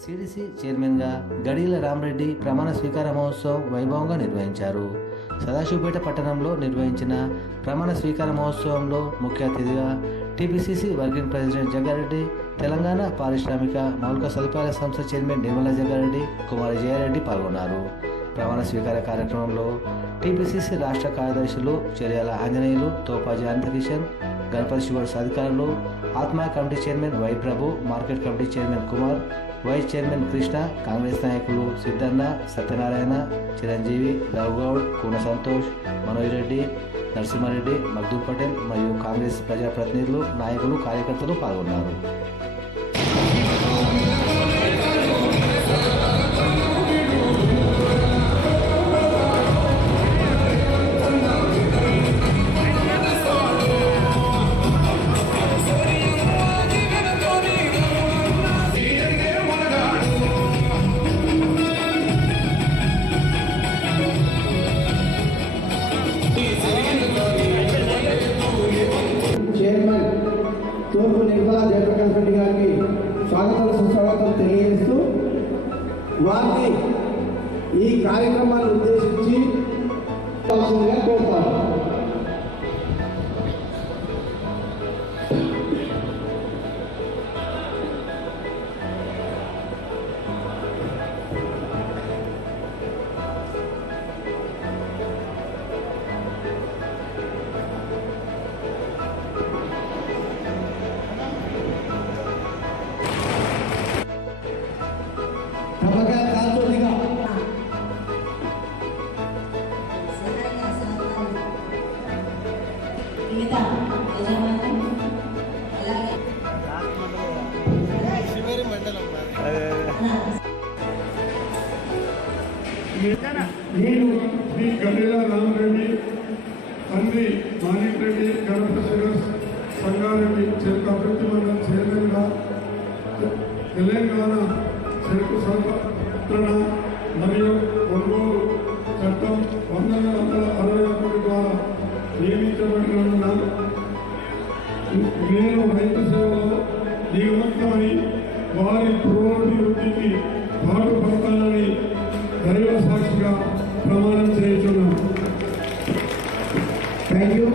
CDC చైర్మన్గా గడిల రామరెడ్డి ప్రమాణ స్వీకార మహోత్సవం వైభవంగా నిర్వహించారు. సదాశివపేట పట్టణంలో నిర్వహించిన ప్రమాణ స్వీకార మహోత్సవంలో ముఖ్య అతిథిగా TPCC working president Jagga Reddy Telangana పారిశ్రామిక మౌలిక సదుపాయాల సంస్థ చైర్మన్ నిర్మల జగ్గారెడ్డి కుమారి జయారెడ్డి పాల్గొన్నారు. ప్రమాణ స్వీకార కార్యక్రమంలో టీపీసీసీ రాష్ట్ర కార్యదర్శులు చర్యల ఆంజనేయులు తోపాజీ అనంతకిషన్ గణపతి శివర్స్ అధికారులు ATMA committee chairman Y Prabhu market committee chairman Kumar vice chairman Krishna Congress నాయకులు సిద్ధన్న సత్యనారాయణ చిరంజీవి రఘుగౌడ్ కూన సంతోష్ మనోజ్ రెడ్డి నరసింహారెడ్డి మగ్దూ పటేల్ మరియు కాంగ్రెస్ ప్రజాప్రతినిధులు నాయకులు కార్యకర్తలు పాల్గొన్నారు. వారిని ఈ కార్యక్రమాన్ని ఉద్దేశించి కావాల్సిందిగా కోరుతాను తండ్రి మాణిక్ రెడ్డి గణపతి శిరస్ సంగారెడ్డి చెరుకు అభివృద్ధి మండలి చైర్మన్గా తెలంగాణ చెరుకు సంరక్షణ మరియు కొనుగోలు చట్టం పంతొమ్మిది వందల అరవై ఒకటి ద్వారా నియమించబడిన నేను రైతు సేవలో నియమితమై వారి పురోభివృద్ధికి పాటుపడతానని దైవ సాక్షిగా ప్రమాణం చేస్తున్నాను Thank you.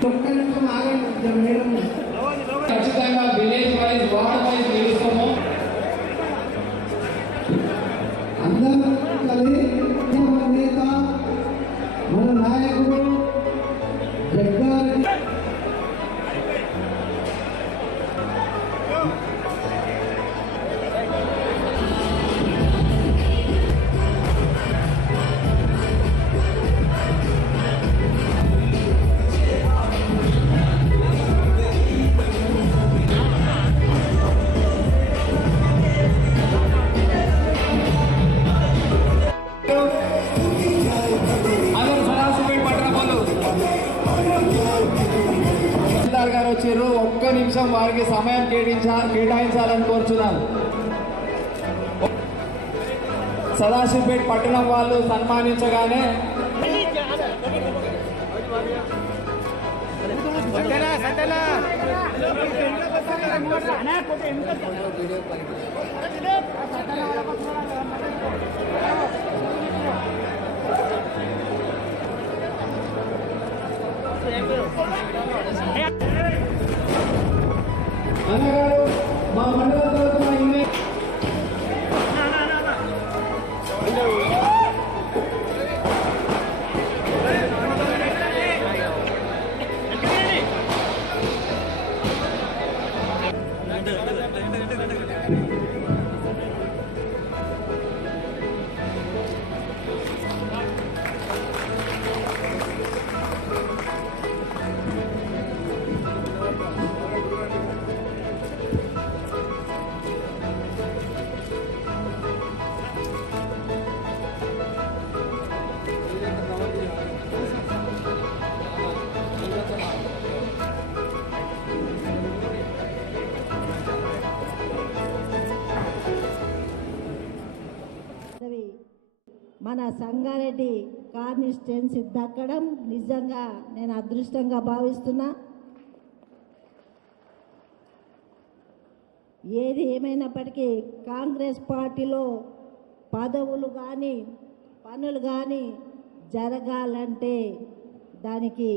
Tukkan from Agan, the Madam. Kachitanga village wise ward వారికి సమయం కేటాయించా కేటాయించాలని కోరుచున్నాను. సదాశివపేట పట్టణం వాళ్ళు సన్మానించగానే సంతేనా అన్నగారు మా మండలం మన సంగారెడ్డి కాన్స్టిట్యున్సీ దక్కడం నిజంగా నేను అదృష్టంగా భావిస్తున్నా. ఏది ఏమైనప్పటికీ కాంగ్రెస్ పార్టీలో పదవులు కానీ పనులు కానీ జరగాలంటే దానికి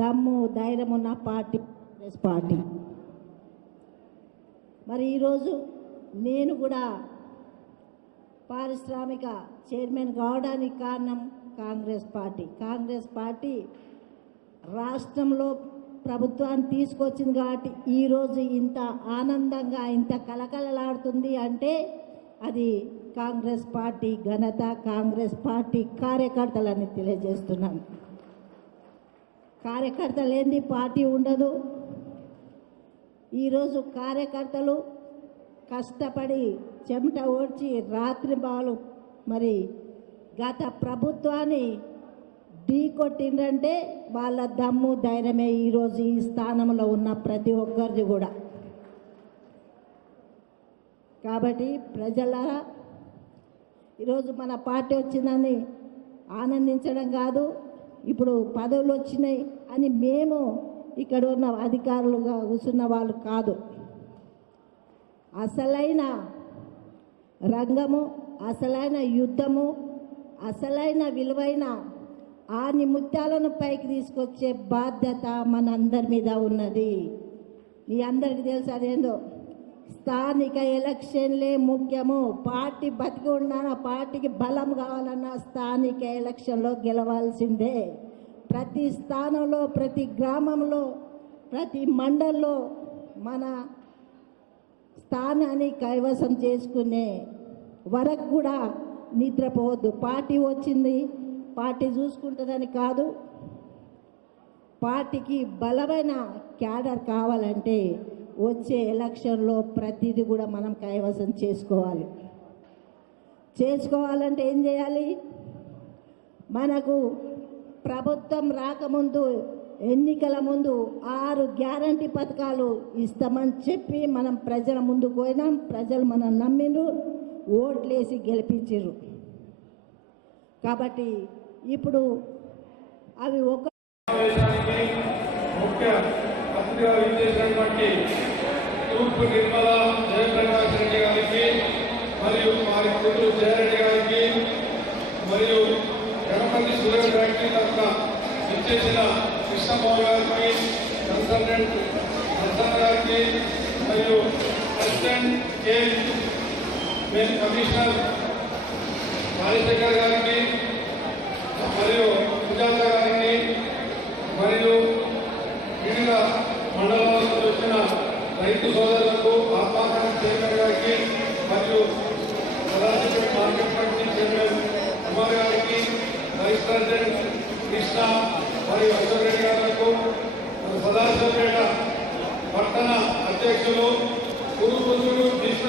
దమ్ము ధైర్యం ఉన్న పార్టీ కాంగ్రెస్ పార్టీ. మరి ఈరోజు నేను కూడా పారిశ్రామిక చైర్మన్ కావడానికి కారణం కాంగ్రెస్ పార్టీ. కాంగ్రెస్ పార్టీ రాష్ట్రంలో ప్రభుత్వాన్ని తీసుకొచ్చింది కాబట్టి ఈరోజు ఇంత ఆనందంగా ఇంత కలకలలాడుతుంది అంటే అది కాంగ్రెస్ పార్టీ ఘనత కాంగ్రెస్ పార్టీ కార్యకర్తలని తెలియజేస్తున్నాను. కార్యకర్తలు ఏంది? పార్టీ ఉండదు. ఈరోజు కార్యకర్తలు కష్టపడి చెమట ఓడ్చి రాత్రి బాలు మరి గత ప్రభుత్వాన్ని ఢీ కొట్టిండ్రంటే వాళ్ళ దమ్ము ధైర్యమే ఈరోజు ఈ స్థానంలో ఉన్న ప్రతి ఒక్కరిది కూడా. కాబట్టి ప్రజలారా ఈరోజు మన పార్టీ వచ్చిందని ఆనందించడం కాదు ఇప్పుడు పదవులు వచ్చినాయి అని మేము ఇక్కడ ఉన్న అధికారులుగా కూర్చున్న వాళ్ళు కాదు. అసలైన రంగము అసలైన యుద్ధము అసలైన విలువైన ఆ నిముత్యాలను పైకి తీసుకొచ్చే బాధ్యత మన అందరి మీద ఉన్నది. మీ అందరికి తెలుసు అదేందో? స్థానిక ఎలక్షన్లే ముఖ్యము. పార్టీ బతికి ఉన్నా పార్టీకి బలం కావాలన్నా స్థానిక ఎలక్షన్లో గెలవాల్సిందే. ప్రతి స్థానంలో ప్రతి గ్రామంలో ప్రతి మండల్లో మన స్థానాన్ని కైవసం చేసుకునే వరకు కూడా నిద్రపోవద్దు. పార్టీ వచ్చింది. పార్టీ చూసుకుంటుందని కాదు. పార్టీకి బలమైన క్యాడర్ కావాలంటే వచ్చే ఎలక్షన్లో ప్రతిదీ కూడా మనం కైవసం చేసుకోవాలి. చేసుకోవాలంటే ఏం చేయాలి? మనకు ప్రభుత్వం రాకముందు ఎన్నికల ముందు ఆరు గ్యారంటీ పథకాలు ఇస్తామని చెప్పి మనం ప్రజల ముందుకు పోయినాం. ప్రజలు మనం నమ్మిండ్రు. ఓట్లేసి గెలిపించారు కాబట్టి ఇప్పుడు అవి ఒక తూర్పు నిర్మల జయప్రకాష్ రెడ్డి గారికి మరియు వారి కూతురు జయరెడ్డి గారికి మరియు గణపతి సురేష్ గారికి తప్ప విచ్చేసిన కృష్ణబాబు గారికి కన్సల్టెంట్ కన్సల్ గారికి మరియు assistant K main commissioner Rajasekhar గారికి మరియు సుజాత మరియు వివిధ మండలాల వచ్చిన రైతు సోదరులకు ఆత్మాకారం చైర్మన్ గారికి మరియు Sadasiva market committee chairman Kumar గారికి వైస్ ప్రెసిడెంట్ కృష్ణ మరియు అశోక్ రెడ్డి గారికి సదాశివపేట పట్టణ అధ్యక్షులు కురుపుత్రుడు కృష్ణ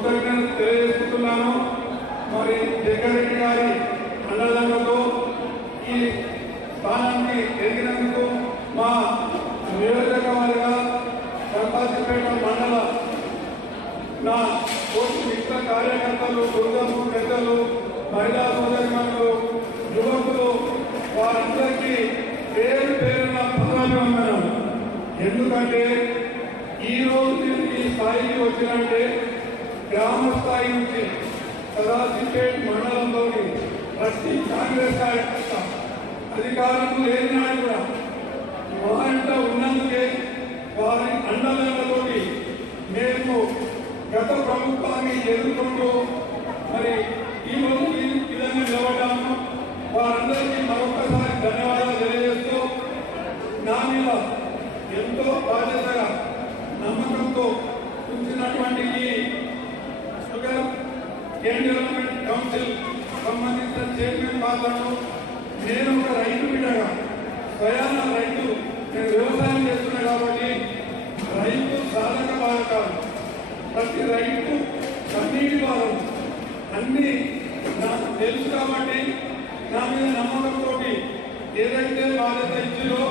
కృతజ్ఞత తెలియజేస్తున్నాను మరి జగ్గారెడ్డి గారి అండదండతో ఈ స్థానానికి ఎదిగినందుకు మా నియోజకవర్గ సంపాదిపేట మండల నా కోటి మిత్ర కార్యకర్తలు దుర్గము పెద్దలు మహిళా సోదరిమణులు యువకులు వారందరికీ పేరు పేరున పదాభివందనం ఎందుకంటే ఈ రోజు ఈ స్థాయికి వచ్చినంటే గ్రామ స్థాయి నుంచి సదాశివపేట్ మండలంలోని ప్రతి కాంగ్రెస్ కార్యకర్త. అధికారం లేని నాడు కూడా. మా ఇంట ఉన్నందుకే వారి అండలతోటి మేము గత ప్రభుత్వాన్ని ఎదుర్కొంటూ మరి ఈ రోజు ఈ విధంగా నిలబడ్డాము. వారందరికీ మరొకసారి ధన్యవాదాలు తెలియజేస్తూ నా మీద ఎంతో బాధ్యతగా నమ్మకంతో ఉంచినటువంటి ఈ షుగర్ కేంద్ర డెవలప్మెంట్ కౌన్సిల్ సంబంధిత చైర్మన్ పాత్రను నేను ఒక రైతు బిడ్డగా స్వయాన రైతు నేను వ్యవసాయం చేస్తున్నా కాబట్టి రైతు సాధక బాధకాలు ప్రతి రైతు కన్నీటి బాధలు అన్ని నాకు తెలుసు కాబట్టి నా మీద నమ్మకంతో ఏదైతే బాధ్యత ఇచ్చిందో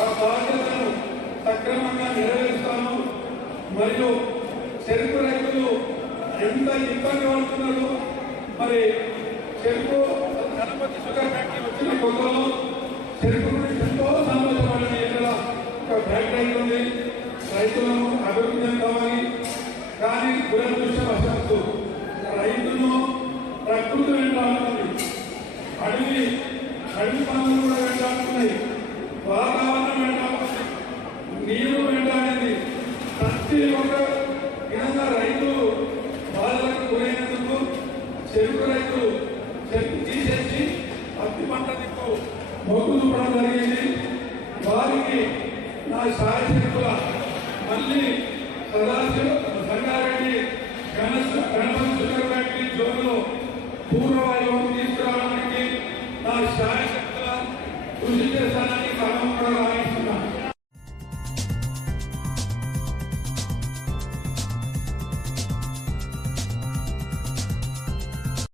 ఆ బాధ్యతను సక్రమంగా నెరవేరుస్తాను. మరియు చెరుకు రైతులు ఎంత ఇబ్బంది పడుతున్నారు మరి చెరుకు గణపతి షుగర్ ఫ్యాక్టరీ వచ్చిన కొత్తలో చెరుకు గురించి ఎంతో సంతోషపడండి. ఇక్కడ ఒక ఫ్యాక్టరీ ఉంది. రైతులను అభివృద్ధి చెందామని కానీ దురదృష్టవశాత్తు రైతును ప్రకృతి వెంటాడుతుంది అడవి అడవి పనులు కూడా వెంటాడుతున్నాయి రావడం జరిగింది వారికి నా సాయశక్తుల మళ్ళీ సదాశివ సంగారెడ్డి గణపతి జోన్లో పూర్వవాయువు